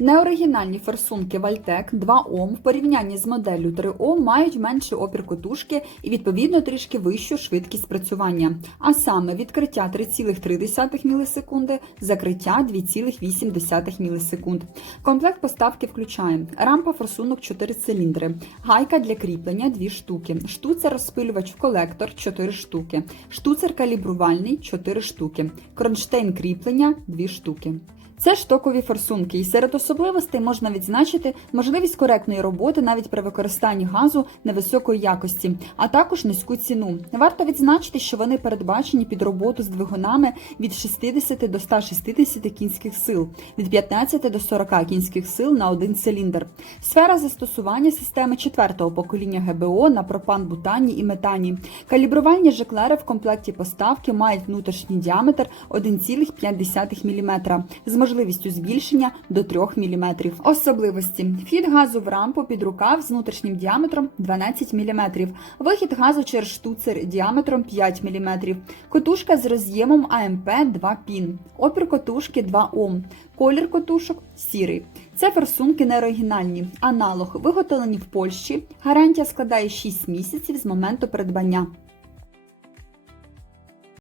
Неоригінальні форсунки Вальтек 2 Ом в порівнянні з моделлю 3 Ом мають менший опір котушки і відповідно трішки вищу швидкість спрацювання, а саме відкриття 3,3 мілісекунди, закриття 2,8 мілісекунд. Комплект поставки включає рампа форсунок 4 циліндри, гайка для кріплення 2 штуки, штуцер розпилювач в колектор 4 штуки, штуцер калібрувальний 4 штуки, кронштейн кріплення 2 штуки. Це штокові форсунки, і серед особливостей можна відзначити можливість коректної роботи навіть при використанні газу невисокої якості, а також низьку ціну. Варто відзначити, що вони передбачені під роботу з двигунами від 60 до 160 кінських сил, від 15 до 40 кінських сил на один циліндр. Сфера застосування системи четвертого покоління ГБО на пропан, бутані і метані. Калібрувальні жеклери в комплекті поставки мають внутрішній діаметр 1,5 мм можливістю збільшення до 3 мм. Особливості: вхід газу в рампу під рукав з внутрішнім діаметром 12 мм, вихід газу через штуцер діаметром 5 мм, котушка з роз'ємом АМП 2 пін, опір котушки 2 Ом, колір котушок сірий. Це форсунки не оригінальні. Аналог виготовлені в Польщі. Гарантія складає 6 місяців з моменту придбання.